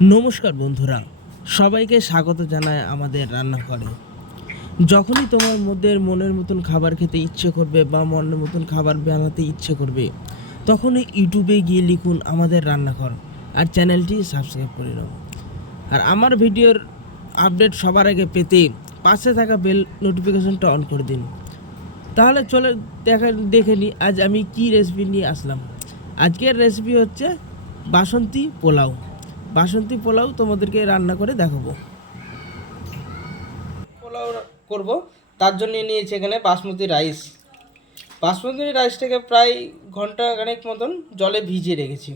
নমস্কার বন্ধুরা, সবাইকে স্বাগত জানাই আমাদের রান্নাঘরে। যখনই তোমার মনের মতন খাবার খেতে ইচ্ছে করবে বা মনের মতন খাবার বানাতে ইচ্ছে করবে, তখনই ইউটিউবে গিয়ে লিখুন আমাদের রান্নাঘর আর চ্যানেলটি সাবস্ক্রাইব করে নাও। আর আমার ভিডিওর আপডেট সবার আগে পেতে পাশে থাকা বেল নোটিফিকেশনটা অন করে দিন। তাহলে চলে দেখে নিই আজ আমি কি রেসিপি নিয়ে আসলাম। আজকের রেসিপি হচ্ছে বাসন্তী পোলাও। বাসন্তী পোলাও তোমাদেরকে রান্না করে দেখাবো। পোলাও করব, তার জন্য নিয়েছি এখানে বাসমতি রাইস। বাসমতি রাইসটাকে প্রায় ঘন্টা খানেক মতন জলে ভিজিয়ে রেখেছি।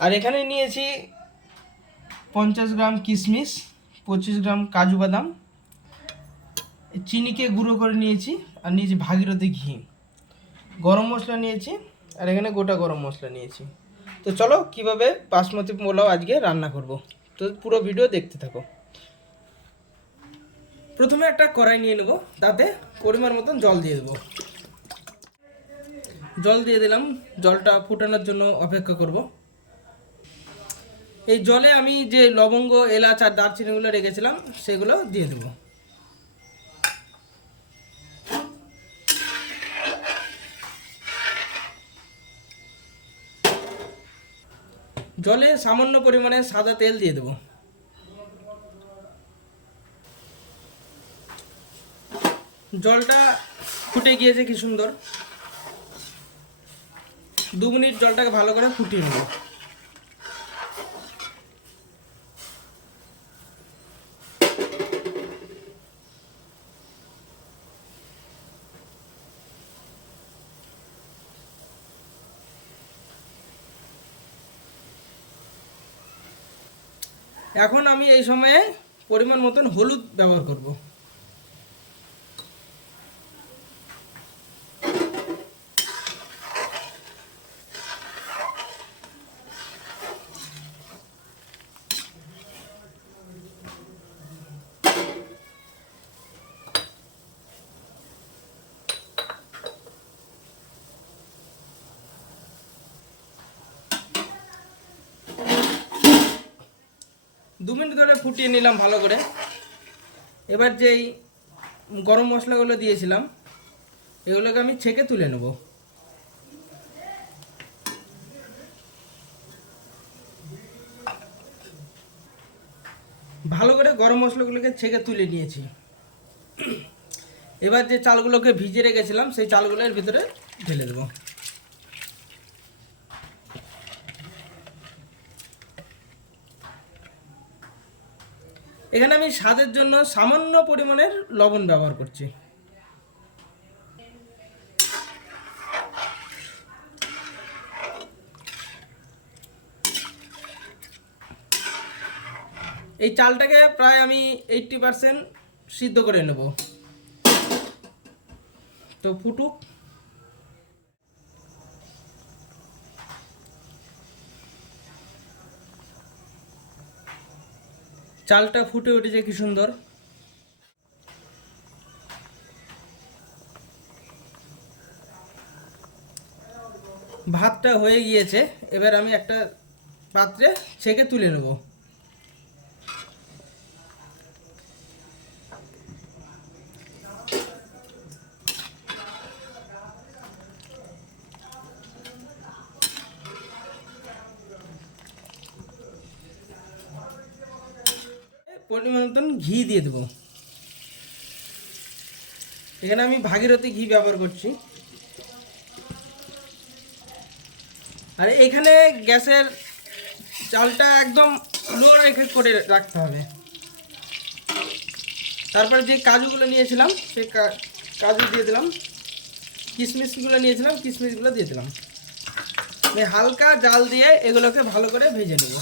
আর এখানে নিয়েছি 50 গ্রাম কিশমিশ, 25 গ্রাম কাজু বাদাম, চিনিকে গুঁড়ো করে নিয়েছি, আর নিয়েছি ভাগীরথী ঘি, গরম মশলা নিয়েছি, আর এখানে গোটা গরম মশলা নিয়েছি। তো চলো কিভাবে বাসমতি পোলাও আজকে রান্না করব, তো পুরো ভিডিও দেখতে থাকো। প্রথমে একটা কড়াই নিয়ে নেব, তাতে পরিমাণ মতন জল দিয়ে দেবো। জল দিয়ে দিলাম, জলটা ফুটানোর জন্য অপেক্ষা করব। এই জলে আমি যে লবঙ্গ, এলাচ আর দারচিনিগুলো রেখেছিলাম সেগুলো দিয়ে দেবো। জলে সামান্য পরিমাণে সাদা তেল দিয়ে দেবো। জলটা ফুটে গিয়েছে কি সুন্দর। 2 মিনিট জলটাকে ভালো করে ফুটিয়ে নেব। এখন আমি এই সময়ে পরিমাণ মতন হলুদ ব্যবহার করব। দু মিনিট ধরে ফুটিয়ে নিলাম ভালো করে। এবার যেই গরম মশলাগুলো দিয়েছিলাম এগুলোকে আমি ছেঁকে তুলে নেব। ভালো করে গরম মশলাগুলোকে ছেঁকে তুলে নিয়েছি। এবার যে চালগুলোকে ভিজে রেখেছিলাম সেই চালগুলোর ভিতরে ঢেলে দেবো। এখানে আমি স্বাদের জন্য সামান্য পরিমাণের লবণ ব্যবহার করছি। এই চালটাকে প্রায় আমি 80% সিদ্ধ করে নেব। তো ফুটুক। চালটা ফুটে উঠেছে কি সুন্দর। ভাতটা হয়ে গিয়েছে, এবার আমি একটা পাত্রে ছেঁকে তুলে নেব। পরিমাণ মতন ঘি দিয়ে দেবো। এখানে আমি ভাগীরথী ঘি ব্যবহার করছি। আর এখানে গ্যাসের চালটা একদম লো রেখে করে রাখতে হবে। তারপরে যে কাজুগুলো নিয়েছিলাম সেই কাজু দিয়ে দিলাম, কিশমিশগুলো নিয়েছিলাম কিশমিশগুলো দিয়ে দিলাম। হালকা জাল দিয়ে এগুলোকে ভালো করে ভেজে নেব।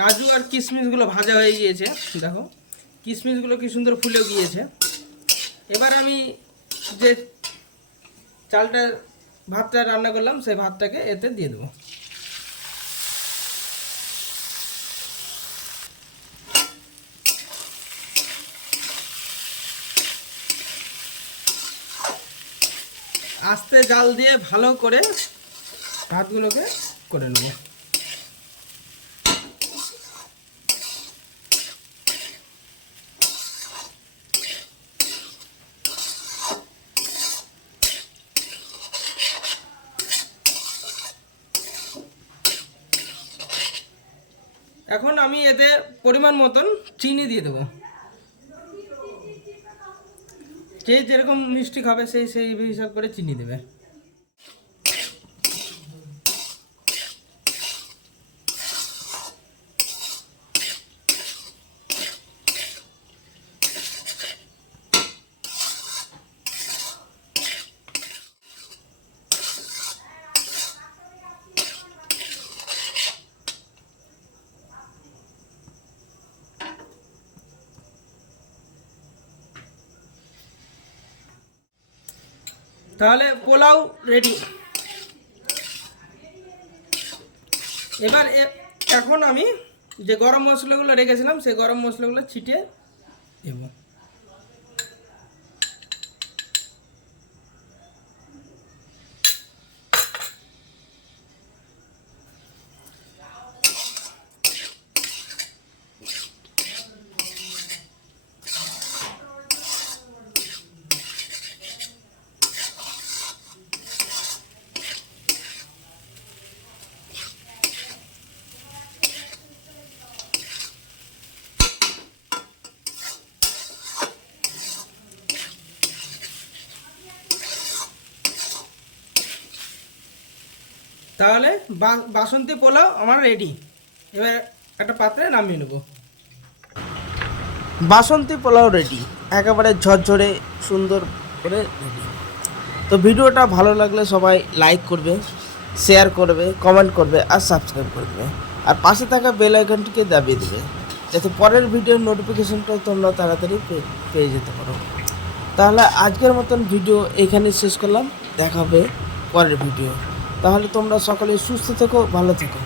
কাজু আর কিশমিশগুলো ভাজা হয়ে গিয়েছে, দেখো কিশমিশগুলো কি সুন্দর ফুলেও গিয়েছে। এবার আমি যে চালটা ভাতটা রান্না করলাম সেই ভাতটাকে এতে দিয়ে দেবো। আস্তে জাল দিয়ে ভালো করে ভাতগুলোকে করে নেব। এখন আমি এতে পরিমাণ মতন চিনি দিয়ে দেবো। যে যেরকম মিষ্টি খাবে সেই সেই হিসাব করে চিনি দেবে। তাহলে পোলাও রেডি। এবার এখন আমি যে গরম মশলাগুলো রেখেছিলাম সেই গরম মশলাগুলো ছিটিয়ে দেব। তাহলে বাসন্তী পোলাও আমার রেডি। এবার একটা পাত্রে নামিয়ে নেব। বাসন্তী পোলাও রেডি, একেবারে ঝরঝরে সুন্দর করে রেডি। তো ভিডিওটা ভালো লাগলে সবাই লাইক করবে, শেয়ার করবে, কমেন্ট করবে আর সাবস্ক্রাইব করবে। আর পাশে থাকা বেল আইকনটিকে দাবিয়ে দেবে যাতে পরের ভিডিওর নোটিফিকেশনটা তোমরা তাড়াতাড়ি পেয়ে যেতে পারো। তাহলে আজকের মতন ভিডিও এখানে শেষ করলাম, দেখা হবে পরের ভিডিও। তাহলে তোমরা সকলে সুস্থ থেকো, ভালো থেকো।